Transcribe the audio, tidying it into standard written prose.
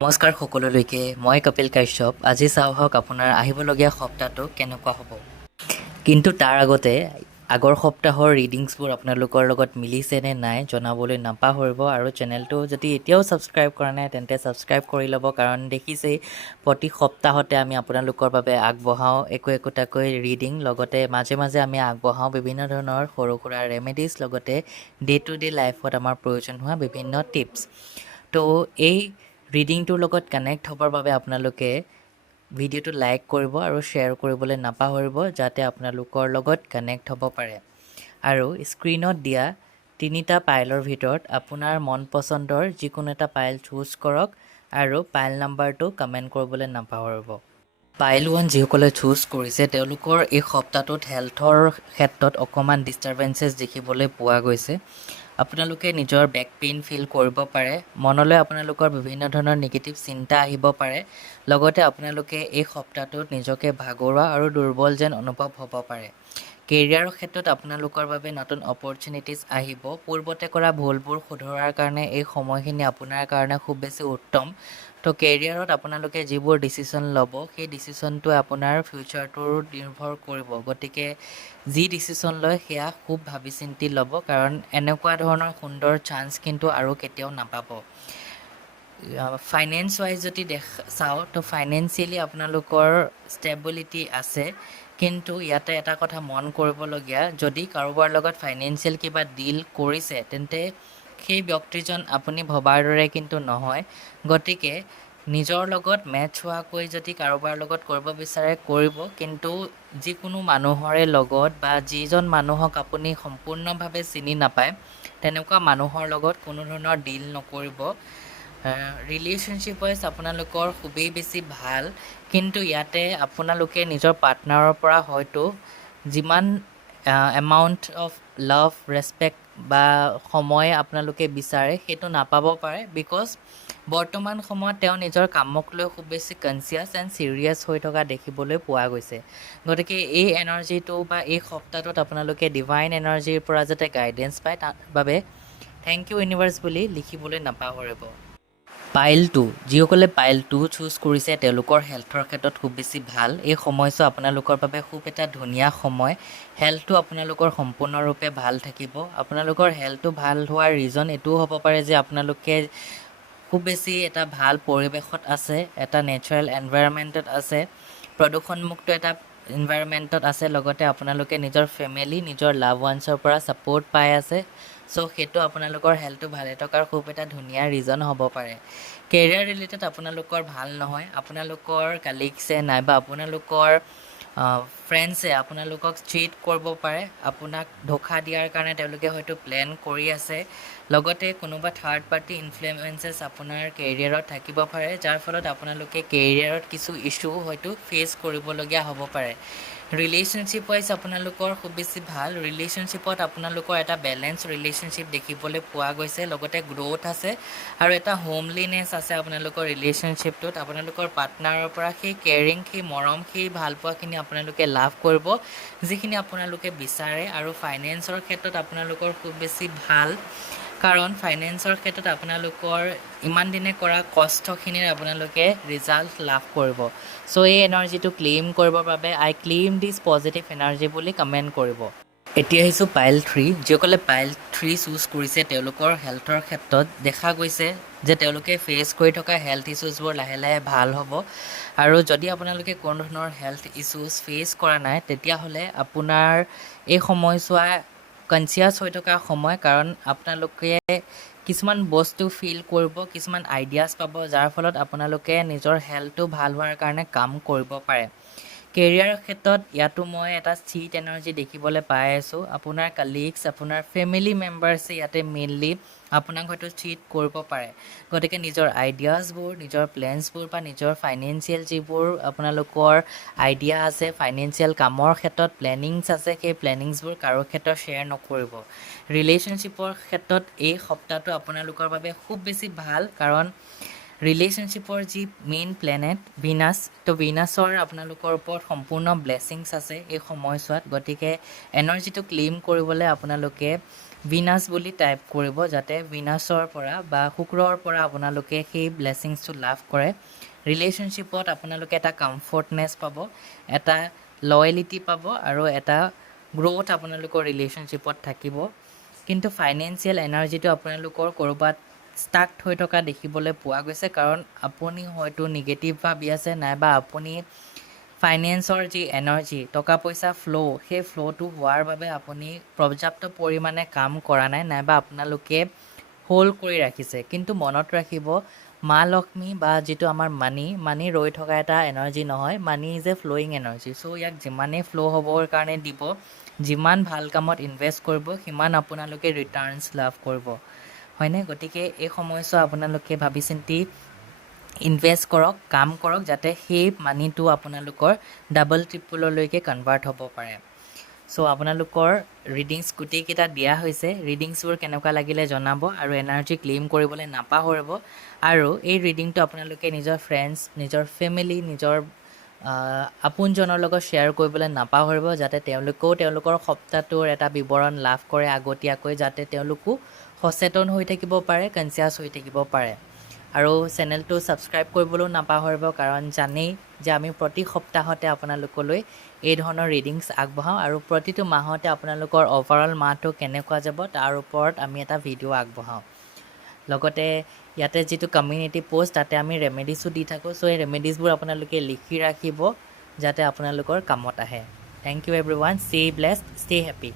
নমস্কাৰ সকলোলৈকে মই কপিল কাশ্যপ আজি চাওক আপোনাৰ আহিবলগীয়া সপ্তাহটো কেনেকুৱা হ'ব কিন্তু তাৰ আগতে আগৰ সপ্তাহৰ ৰিডিংছবোৰ আপোনালোকৰ লগত মিলিছে নে নাই জনাবলৈ নাপাহৰিব আৰু চেনেলটো যদি এতিয়াও ছাবস্ক্ৰাইব কৰা নাই তেন্তে ছাবস্ক্ৰাইব কৰি ল'ব কাৰণ দেখিছেই প্ৰতি সপ্তাহতে আমি আপোনালোকৰ বাবে আগবঢ়াওঁ একোটাকৈ ৰিডিং লগতে মাজে মাজে আমি আগবঢ়াওঁ বিভিন্ন ধৰণৰ সৰু সুৰা ৰেমেডিজ লগতে ডে টু ডে লাইফত আমাৰ প্ৰয়োজন হোৱা বিভিন্ন টিপছ তো এই ৰিডিংটোৰ লগত কানেক্ট হ'বৰ বাবে আপোনালোকে ভিডিঅ'টো লাইক কৰিব আৰু শ্বেয়াৰ কৰিবলৈ নাপাহৰিব যাতে আপোনালোকৰ লগত কানেক্ট হ'ব পাৰে আৰু স্ক্ৰীনত দিয়া তিনিটা পাইলৰ ভিতৰত আপোনাৰ মন পচন্দৰ যিকোনো এটা পাইল চুজ কৰক আৰু পাইল নাম্বাৰটো কমেণ্ট কৰিবলৈ নাপাহৰিব পাইল 1 যিসকলে চুজ কৰিছে তেওঁলোকৰ এই সপ্তাহটোত হেল্থৰ ক্ষেত্ৰত অকণমান ডিষ্টাৰবেঞ্চেছ দেখিবলৈ পোৱা গৈছে আপোনালোকে নিজৰ বেক পেইন ফিল কৰিব পাৰে মনলৈ আপোনালোকৰ বিভিন্ন ধৰণৰ নিগেটিভ চিন্তা আহিব পাৰে লগতে আপোনালোকে এই সপ্তাহটোত নিজকে ভাগৰুৱা আৰু দুৰ্বল যেন অনুভৱ হ'ব পাৰে কেৰিয়াৰৰ ক্ষেত্ৰত আপোনালোকৰ বাবে নতুন অপৰচুনিটিছ আহিব পূৰ্বতে কৰা ভুলবোৰ শুধৰোৱাৰ কাৰণে এই সময়খিনি আপোনাৰ কাৰণে খুব বেছি উত্তম তো কেৰিয়াৰত আপোনালোকে যিবোৰ ডিচিশ্যন ল'ব সেই ডিচিশ্যনটোৱে আপোনাৰ ফিউচাৰটোৰ নিৰ্ভৰ কৰিব গতিকে যি ডিচিশ্যন লয় সেয়া খুব ভাবি চিন্তি ল'ব কাৰণ এনেকুৱা ধৰণৰ সুন্দৰ চান্স কিন্তু আৰু কেতিয়াও নাপাব ফাইনেন্স ৱাইজ যদি চাওঁ তো ফাইনেন্সিয়েলি আপোনালোকৰ ষ্টেবিলিটি আছে কিন্তু ইয়াতে এটা কথা মন কৰিবলগীয়া যদি কাৰোবাৰ লগত ফাইনেন্সিয়েল কিবা ডিল কৰিছে তেন্তে সেই ব্যক্তিজন আপুনি ভবাৰ দৰে কিন্তু নহয় গতিকে নিজৰ লগত মেটচ হোৱাকৈ যদি কাৰোবাৰ লগত কৰিব বিচাৰে কৰিব কিন্তু যিকোনো মানুহৰে লগত বা যিজন মানুহক আপুনি সম্পূৰ্ণভাৱে চিনি নাপায় তেনেকুৱা মানুহৰ লগত কোনো ধৰণৰ ডিল নকৰিব ৰিলেশ্যনশ্বিপ ৱাইজ আপোনালোকৰ খুবেই বেছি ভাল কিন্তু ইয়াতে আপোনালোকে নিজৰ পাৰ্টনাৰৰ পৰা হয়তো যিমান এমাউণ্ট অফ লাভ ৰেচপেক্ট বা সময় আপোনালোকে বিচাৰে সেইটো নাপাব পাৰে বিকজ বৰ্তমান সময়ত তেওঁ নিজৰ কামক লৈ খুব বেছি কনচিয়াছ এণ্ড ছিৰিয়াছ হৈ থকা দেখিবলৈ পোৱা গৈছে গতিকে এই এনাৰ্জিটো বা এই সপ্তাহটোত আপোনালোকে ডিভাইন এনাৰ্জিৰ পৰা যাতে গাইডেঞ্চ পায় তাৰ বাবে থেংক ইউ ইউনিভাৰ্ছ বুলি লিখিবলৈ নাপাহৰিব পাইল 2 যিসকলে পাইল 2 চুজ কৰিছে তেওঁলোকৰ হেল্থৰ ক্ষেত্ৰত খুব বেছি ভাল এই সময়ছোৱা আপোনালোকৰ বাবে খুব এটা ধুনীয়া সময় হেল্থটো আপোনালোকৰ সম্পূৰ্ণৰূপে ভাল থাকিব আপোনালোকৰ হেল্থটো ভাল হোৱাৰ ৰিজন এইটোও হ'ব পাৰে যে আপোনালোকে খুব বেছি এটা ভাল পৰিৱেশত আছে এটা নেচাৰেল এনভাইৰনমেণ্টত আছে প্ৰদূষণমুক্ত এটা এনভাইৰনমেণ্টত আছে লগতে আপোনালোকে নিজৰ ফেমিলি নিজৰ লাভ ওৱানছৰ পৰা ছাপোৰ্ট পাই আছে চ' সেইটো আপোনালোকৰ হেল্থটো ভালে থকাৰ খুব এটা ধুনীয়া ৰিজন হ'ব পাৰে কেৰিয়াৰ ৰিলেটেড আপোনালোকৰ ভাল নহয় আপোনালোকৰ কালিগছে নাইবা আপোনালোকৰ ফ্ৰেণ্ডছে আপোনালোকক চিট কৰিব পাৰে আপোনাক ধোকা দিয়াৰ কাৰণে তেওঁলোকে হয়তো প্লেন কৰি আছে লগতে কোনোবা থাৰ্ড পাৰ্টি ইনফ্লুৱেঞ্চেছ আপোনাৰ কেৰিয়াৰত থাকিব পাৰে যাৰ ফলত আপোনালোকে কেৰিয়াৰত কিছু ইছ্যু হয়তো ফেচ কৰিবলগীয়া হ'ব পাৰে ৰিলেশ্যনশ্বিপ ৱাইজ আপোনালোকৰ খুব বেছি ভাল ৰিলেশ্যনশ্বিপত আপোনালোকৰ এটা বেলেঞ্চ ৰিলেশ্যনশ্বিপ দেখিবলৈ পোৱা গৈছে লগতে গ্ৰ'থ আছে আৰু এটা হোমলিনেছ আছে আপোনালোকৰ ৰিলেশ্যনশ্বিপটোত আপোনালোকৰ পাৰ্টনাৰৰ পৰা সেই কেয়াৰিং সেই মৰম সেই ভালপোৱাখিনি আপোনালোকে লাভ কৰিব যিখিনি আপোনালোকে বিচাৰে আৰু ফাইনেন্সৰ ক্ষেত্ৰত আপোনালোকৰ খুব বেছি ভাল কাৰণ ফাইনেন্সৰ ক্ষেত্ৰত আপোনালোকৰ ইমান দিনে কৰা কষ্টখিনিৰ আপোনালোকে ৰিজাল্ট লাভ কৰিব চ' এই এনাৰ্জিটো ক্লেইম কৰিবৰ বাবে আই ক্লেইম দিছ পজিটিভ এনাৰ্জি বুলি কমেণ্ট কৰিব এতিয়া আহিছোঁ পাইল 3 যিসকলে পাইল 3 চুজ কৰিছে তেওঁলোকৰ হেল্থৰ ক্ষেত্ৰত দেখা গৈছে যে তেওঁলোকে ফেচ কৰি থকা হেল্থ ইছ্যুজবোৰ লাহে লাহে ভাল হ'ব আৰু যদি আপোনালোকে কোনো ধৰণৰ হেল্থ ইছ্যুজ ফেচ কৰা নাই তেতিয়াহ'লে আপোনাৰ এই সময়ছোৱা কনচিয়াছ হৈ থকা সময় কাৰণ আপোনালোকে কিছুমান বস্তু ফিল কৰিব কিছুমান আইডিয়াছ পাব যাৰ ফলত আপোনালোকে নিজৰ হেল্থটো ভাল হোৱাৰ কাৰণে কাম কৰিব পাৰে কেৰিয়াৰৰ ক্ষেত্ৰত ইয়াতো মই এটা চিট এনাৰ্জি দেখিবলৈ পাই আছোঁ আপোনাৰ কালিগছ আপোনাৰ ফেমিলি মেম্বাৰ্ছে ইয়াতে মেইনলি আপোনাক হয়তো চিট কৰিব পাৰে গতিকে নিজৰ আইডিয়াছবোৰ নিজৰ প্লেনছবোৰ বা নিজৰ ফাইনেন্সিয়েল যিবোৰ আপোনালোকৰ আইডিয়া আছে ফাইনেন্সিয়েল কামৰ ক্ষেত্ৰত প্লেনিংছ আছে সেই প্লেনিংছবোৰ কাৰো ক্ষেত্ৰত শ্বেয়াৰ নকৰিব ৰিলেশ্যনশ্বিপৰ ক্ষেত্ৰত এই সপ্তাহটো আপোনালোকৰ বাবে খুব বেছি ভাল কাৰণ ৰিলেশ্যনশ্বিপৰ যি মেইন প্লেনেট ভিনাছ, তো ভিনাছৰ আপোনালোকৰ ওপৰত সম্পূৰ্ণ ব্লেছিংছ আছে এই সময়ছোৱাত। গতিকে এনাৰ্জিটো ক্লেইম কৰিবলৈ আপোনালোকে ভিনাছ বুলি টাইপ কৰিব, যাতে ভিনাছৰ পৰা বা শুক্ৰৰ পৰা আপোনালোকে সেই ব্লেছিংছটো লাভ কৰে। ৰিলেশ্যনশ্বিপত আপোনালোকে এটা কমফৰ্টনেছ পাব, এটা লয়েলিটি পাব আৰু এটা গ্ৰ'থ আপোনালোকৰ ৰিলেশ্যনশ্বিপত থাকিব। কিন্তু ফাইনেন্সিয়েল এনাৰ্জিটো আপোনালোকৰ ক'ৰবাত ষ্টাক হৈ থকা দেখিবলৈ পোৱা গৈছে, কাৰণ আপুনি হয়তো নিগেটিভ ভাবি আছে, নাইবা আপুনি ফাইনেন্সৰ যি এনাৰ্জি, টকা পইচা ফ্ল' সেই ফ্ল'টো হোৱাৰ বাবে আপুনি পৰ্যাপ্ত পৰিমাণে কাম কৰা নাই, নাইবা আপোনালোকে হোল্ড কৰি ৰাখিছে। কিন্তু মনত ৰাখিব, মা লক্ষ্মী বা যিটো আমাৰ মানি ৰৈ থকা এটা এনাৰ্জি নহয়, money is a flowing energy. So' ইয়াক যিমানেই ফ্ল' হ'বৰ কাৰণে দিব, যিমান ভাল কামত ইনভেষ্ট কৰিব, সিমান আপোনালোকে ৰিটাৰ্ণছ লাভ কৰিব, হয়নে? গতিকে এই সময়ছোৱা আপোনালোকে ভাবি চিন্তি ইনভেষ্ট কৰক, কাম কৰক, যাতে সেই মানিটো আপোনালোকৰ ডাবল ট্ৰিপললৈকে কনভাৰ্ট হ'ব পাৰে। চ' আপোনালোকৰ ৰিডিংছ গোটেইকেইটা দিয়া হৈছে। ৰিডিংছবোৰ কেনেকুৱা লাগিলে জনাব আৰু এনাৰ্জি ক্লেইম কৰিবলৈ নাপাহৰিব। আৰু এই ৰিডিংটো আপোনালোকে নিজৰ ফ্ৰেণ্ডছ, নিজৰ ফেমিলি, নিজৰ আপোনজনৰ লগত শ্বেয়াৰ কৰিবলৈ নাপাহৰিব, যাতে তেওঁলোকেও তেওঁলোকৰ সপ্তাহটোৰ এটা বিৱৰণ লাভ কৰে আগতীয়াকৈ, যাতে তেওঁলোকো সচেতন হৈ থাকিব পাৰে, কনচিয়াছ হৈ থাকিব পাৰে। আৰু চেনেলটো ছাবস্ক্ৰাইব কৰিবলৈও নাপাহৰিব, কাৰণ জানেই যে আমি প্ৰতি সপ্তাহতে আপোনালোকলৈ এই ধৰণৰ ৰিডিংছ আগবঢ়াওঁ, আৰু প্ৰতিটো মাহতে আপোনালোকৰ অভাৰঅল মাহটো কেনেকুৱা যাব তাৰ ওপৰত আমি এটা ভিডিঅ' আগবঢ়াওঁ। লগতে ইয়াতে যিটো কমিউনিটি প'ষ্ট, তাতে আমি ৰেমেডিছো দি থাকোঁ। চ' এই ৰেমেডিছবোৰ আপোনালোকে লিখি ৰাখিব, যাতে আপোনালোকৰ কামত আহে। Thank you everyone, stay blessed, stay happy.